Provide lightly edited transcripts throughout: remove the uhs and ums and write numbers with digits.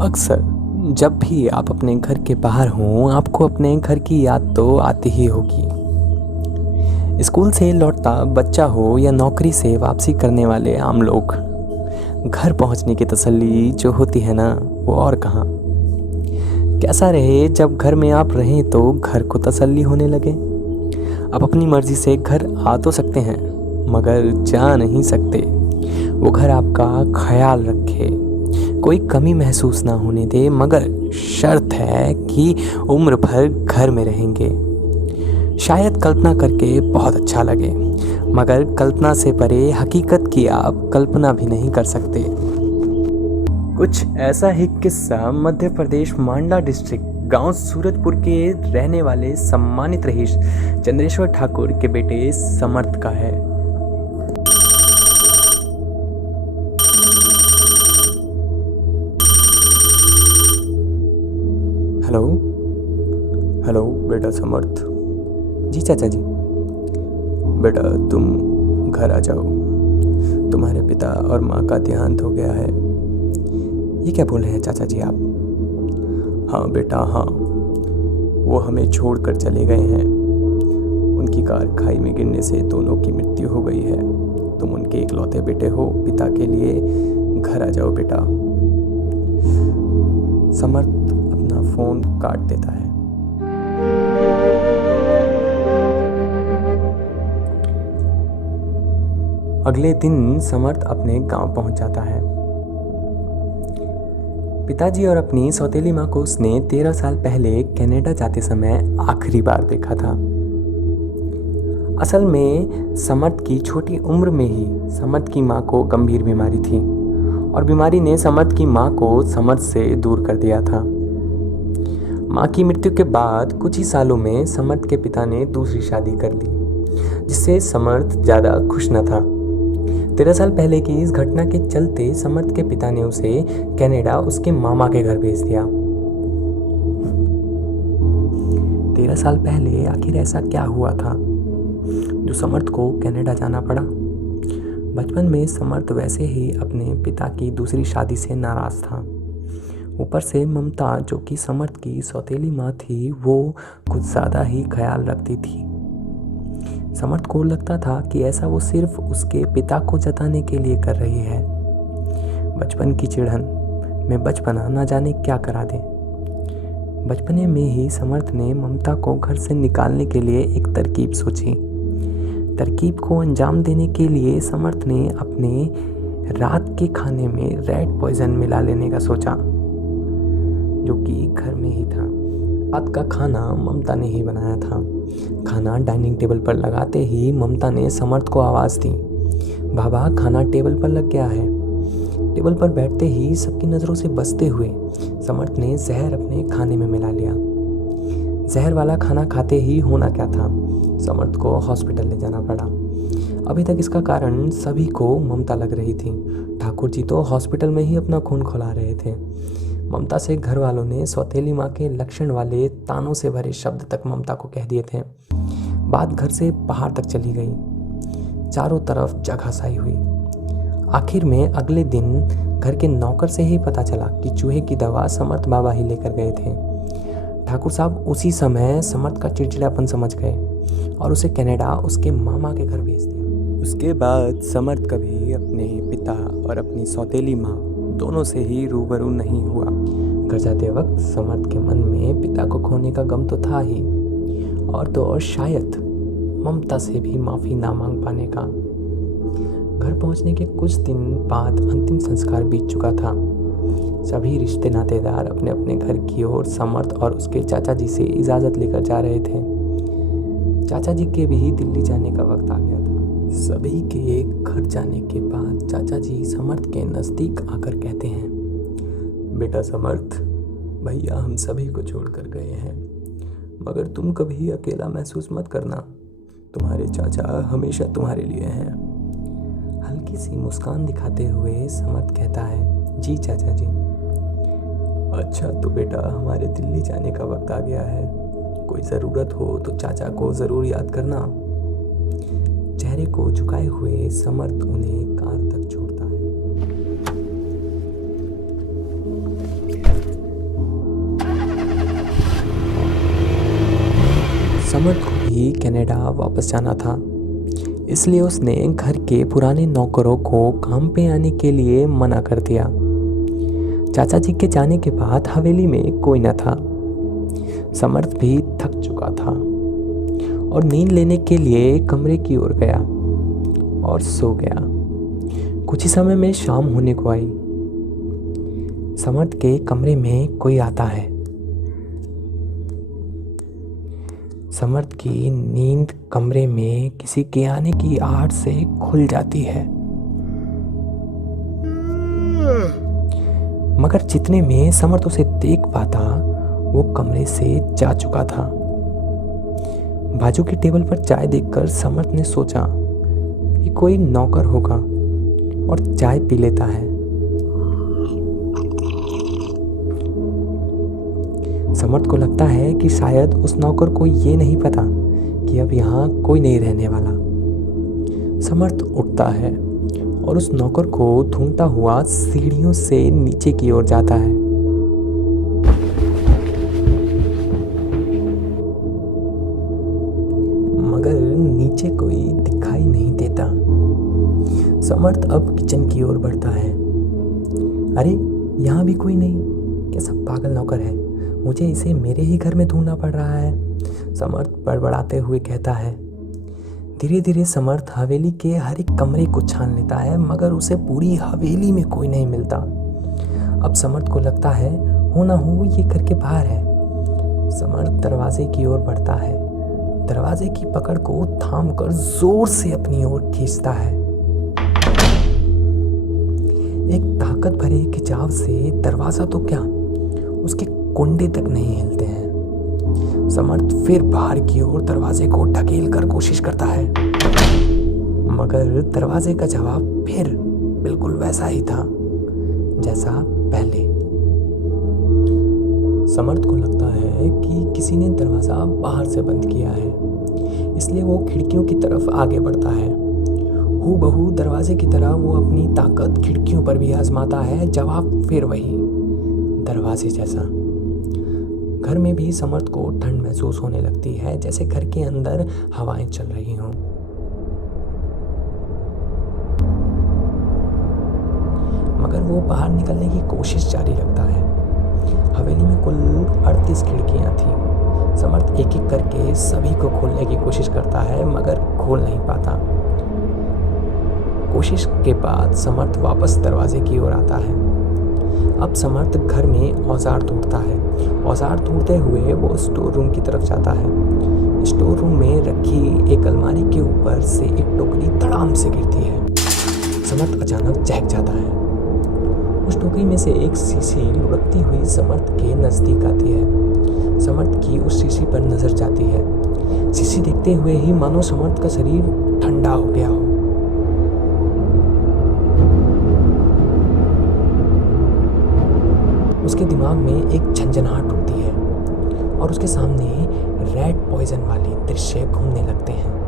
अक्सर जब भी आप अपने घर के बाहर हों, आपको अपने घर की याद तो आती ही होगी। स्कूल से लौटता बच्चा हो या नौकरी से वापसी करने वाले आम लोग, घर पहुंचने की तसल्ली जो होती है ना, वो और कहाँ। कैसा रहे जब घर में आप रहें तो घर को तसल्ली होने लगे। आप अपनी मर्जी से घर आ तो सकते हैं, मगर जा नहीं सकते। वो घर आपका ख्याल रखे, कोई कमी महसूस ना होने दे, मगर शर्त है कि उम्र भर घर में रहेंगे। शायद कल्पना करके बहुत अच्छा लगे, मगर कल्पना से परे हकीकत की आप कल्पना भी नहीं कर सकते। कुछ ऐसा ही किस्सा मध्य प्रदेश मांडला डिस्ट्रिक्ट गांव सूरजपुर के रहने वाले सम्मानित रईस चंद्रेश्वर ठाकुर के बेटे समर्थ का है। हेलो हेलो बेटा समर्थ। जी चाचा जी। बेटा तुम घर आ जाओ, तुम्हारे पिता और माँ का देहांत हो गया है। ये क्या बोल रहे हैं चाचा जी आप? हाँ बेटा हाँ, वो हमें छोड़कर चले गए हैं। उनकी कार खाई में गिरने से दोनों की मृत्यु हो गई है। तुम उनके इकलौते बेटे हो, पिता के लिए घर आ जाओ बेटा। समर्थ अपना फोन काट देता है। अगले दिन समर्थ अपने गांव पहुंच जाता है। पिताजी और अपनी सौतेली माँ को उसने 13 साल पहले कनाडा जाते समय आखिरी बार देखा था। असल में समर्थ की छोटी उम्र में ही समर्थ की माँ को गंभीर बीमारी थी और बीमारी ने समर्थ की माँ को समर्थ से दूर कर दिया था। माँ की मृत्यु के बाद कुछ ही सालों में समर्थ के पिता ने दूसरी शादी कर ली, जिससे समर्थ ज़्यादा खुश न था। 13 साल पहले की इस घटना के चलते समर्थ के पिता ने उसे कनाडा उसके मामा के घर भेज दिया। 13 साल पहले आखिर ऐसा क्या हुआ था जो समर्थ को कनाडा जाना पड़ा? बचपन में समर्थ वैसे ही अपने पिता की दूसरी शादी से नाराज था। ऊपर से ममता, जो कि समर्थ की सौतेली माँ थी, वो कुछ ज़्यादा ही ख्याल रखती थी। समर्थ को लगता था कि ऐसा वो सिर्फ उसके पिता को जताने के लिए कर रही है। बचपन की चिढ़न में बचपना ना जाने क्या करा दे। बचपने में ही समर्थ ने ममता को घर से निकालने के लिए एक तरकीब सोची। तरकीब को अंजाम देने के लिए समर्थ ने अपने रात के खाने में रेड पॉइजन मिला लेने का सोचा, जो कि घर में ही था। रात का खाना ममता ने ही बनाया था। खाना डाइनिंग टेबल पर लगाते ही ममता ने समर्थ को आवाज़ दी, बाबा खाना टेबल पर लग गया है। टेबल पर बैठते ही सबकी नज़रों से बचते हुए समर्थ ने जहर अपने खाने में मिला लिया। जहर वाला खाना खाते ही होना क्या था, समर्थ को हॉस्पिटल ले जाना पड़ा। अभी तक इसका कारण सभी को ममता लग रही थी। ठाकुर जी तो हॉस्पिटल में ही अपना खून खौला रहे थे। ममता से घर वालों ने सौतेली माँ के लक्षण वाले तानों से भरे शब्द तक ममता को कह दिए थे। बात घर से बाहर तक चली गई। चारों तरफ जगह छाई हुई। आखिर में अगले दिन घर के नौकर से ही पता चला कि चूहे की दवा समर्थ बाबा ही लेकर गए थे। ठाकुर साहब उसी समय समर्थ का चिड़चिड़ापन समझ गए और उसे कनाडा उसके मामा के घर भेज दिया। उसके बाद समर्थ कभी अपने पिता और अपनी सौतेली माँ दोनों से ही रूबरू नहीं हुआ। घर जाते वक्त समर्थ के मन में पिता को खोने का गम तो था ही, और तो और शायद ममता से भी माफ़ी ना मांग पाने का। घर पहुंचने के कुछ दिन बाद अंतिम संस्कार बीत चुका था। सभी रिश्ते नातेदार अपने अपने घर की ओर समर्थ और उसके चाचा जी से इजाज़त लेकर जा रहे थे। चाचा जी के भी दिल्ली जाने का वक्त आ गया था। सभी के घर जाने के बाद चाचा जी समर्थ के नज़दीक आकर कहते हैं, बेटा समर्थ, भैया हम सभी को छोड़कर गए हैं, मगर तुम कभी अकेला महसूस मत करना। तुम्हारे चाचा हमेशा तुम्हारे लिए हैं। हल्की सी मुस्कान दिखाते हुए समर्थ कहता है, जी चाचा जी। अच्छा तो बेटा, हमारे दिल्ली जाने का वक्त आ गया है। कोई ज़रूरत हो तो चाचा को ज़रूर याद करना। चेहरे को झुकाए हुए समर्थ उन्हें कार तक छोड़ता है। समर्थ को भी कनाडा वापस जाना था, इसलिए उसने घर के पुराने नौकरों को काम पे आने के लिए मना कर दिया। चाचा जी के जाने के बाद हवेली में कोई न था। समर्थ भी थक चुका था और नींद लेने के लिए कमरे की ओर गया और सो गया। कुछ ही समय में शाम होने को आई। समर्थ के कमरे में कोई आता है। समर्थ की नींद कमरे में किसी के आने की आहट से खुल जाती है, मगर जितने में समर्थ उसे देख पाता वो कमरे से जा चुका था। बाजू की टेबल पर चाय देखकर समर्थ ने सोचा कि कोई नौकर होगा और चाय पी लेता है। समर्थ को लगता है कि शायद उस नौकर को ये नहीं पता कि अब यहाँ कोई नहीं रहने वाला। समर्थ उठता है और उस नौकर को ढूंढता हुआ सीढ़ियों से नीचे की ओर जाता है। मगर नीचे कोई दिखाई नहीं देता। समर्थ अब किचन की ओर बढ़ता है। अरे यहाँ भी कोई नहीं, कैसा पागल नौकर है, मुझे इसे मेरे ही घर में ढूंढना पड़ रहा है, समर्थ बड़बड़ाते हुए कहता है। धीरे धीरे समर्थ हवेली के हर एक कमरे को छान लेता है, मगर उसे पूरी हवेली में कोई नहीं मिलता। अब समर्थ को लगता है हो ना हो ये घर के बाहर है। समर्थ दरवाजे की ओर बढ़ता है, दरवाजे की पकड़ को थाम कर जोर से अपनी ओर खींचता है। एक ताकत भरे खिंचाव से दरवाजा तो क्या, उसके कुंडे तक नहीं हिलते हैं। समर्थ फिर बाहर की ओर दरवाजे को ढकेल कर कोशिश करता है, मगर दरवाजे का जवाब फिर बिल्कुल वैसा ही था जैसा पहले। समर्थ को लगता है कि किसी ने दरवाजा बाहर से बंद किया है, इसलिए वो खिड़कियों की तरफ आगे बढ़ता है। हूबहू दरवाजे की तरह वो अपनी ताकत खिड़कियों पर भी आजमाता है, जवाब फिर वही, दरवाजे जैसा। घर में भी समर्थ को ठंड महसूस होने लगती है, जैसे घर के अंदर हवाएं चल रही हों। मगर वो बाहर निकलने की कोशिश जारी रखता है। हवेली में कुल 38 खिड़कियां थीं। समर्थ एक एक करके सभी को खोलने की कोशिश करता है, मगर खोल नहीं पाता। कोशिश के बाद समर्थ वापस दरवाजे की ओर आता है। अब समर्थ घर में औजार ढूंढता है। औजार ढूंढते हुए वो स्टोर रूम की तरफ जाता है। स्टोर रूम में रखी एक अलमारी के ऊपर से एक टोकरी धड़ाम से गिरती है। समर्थ अचानक चहक जाता है। उस टोकरी में से एक शीशी लुढ़कती हुई समर्थ के नजदीक आती है। समर्थ की उस शीशी पर नजर जाती है। शीशी देखते हुए ही मानो समर्थ का शरीर ठंडा हो गया हो। उसके दिमाग में एक झंझनाहट उठती है और उसके सामने रेड पॉइजन वाली दृश्य घूमने लगते हैं।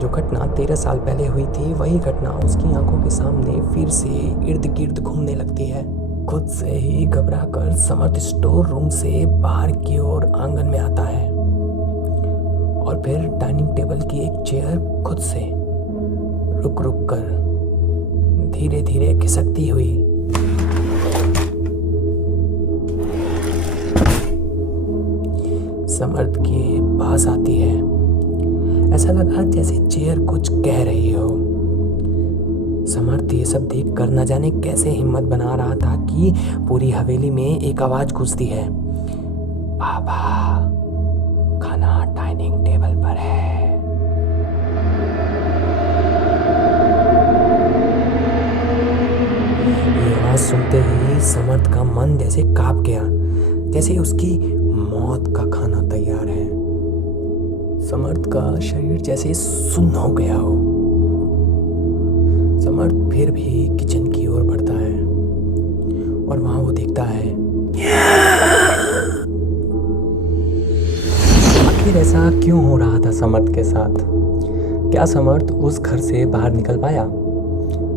जो घटना 13 साल पहले हुई थी, वही घटना उसकी आंखों के सामने फिर से इर्द गिर्द घूमने लगती है। खुद से ही घबराकर समर्थ स्टोर रूम से बाहर की ओर आंगन में आता है और फिर डाइनिंग टेबल की एक चेयर खुद से रुक रुक कर धीरे धीरे खिसकती हुई समर्थ के पास आती है। ऐसा लगा जैसे चेयर कुछ कह रही हो। समर्थ ये सब देख कर न जाने कैसे हिम्मत बना रहा था कि पूरी हवेली में एक आवाज गूंजती है, बाबा खाना डाइनिंग टेबल पर है। ये आवाज सुनते ही समर्थ का मन जैसे कांप गया, जैसे उसकी मौत का खाना तैयार है। समर्थ का शरीर जैसे सुन्न हो गया हो। समर्थ फिर भी किचन की ओर बढ़ता है और वहां वो देखता है। आखिर ऐसा क्यों हो रहा था समर्थ के साथ? क्या समर्थ उस घर से बाहर निकल पाया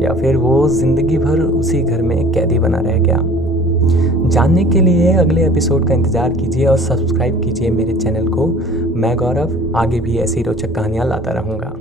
या फिर वो जिंदगी भर उसी घर में कैदी बना रह गया? जानने के लिए अगले एपिसोड का इंतज़ार कीजिए और सब्सक्राइब कीजिए मेरे चैनल को। मैं गौरव आगे भी ऐसी रोचक कहानियाँ लाता रहूँगा।